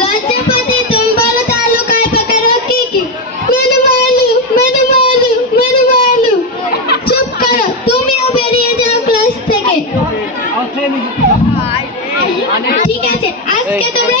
লজ্জাপতি তুমি বলো তালুকায় পাকার কি কি? মেনু মালু মেনু মালু মেনু মালু। চুপ করো, তুমিও বেরিয়ে যাও ক্লাস থেকে। ঠিক আছে, আজকে তোমরা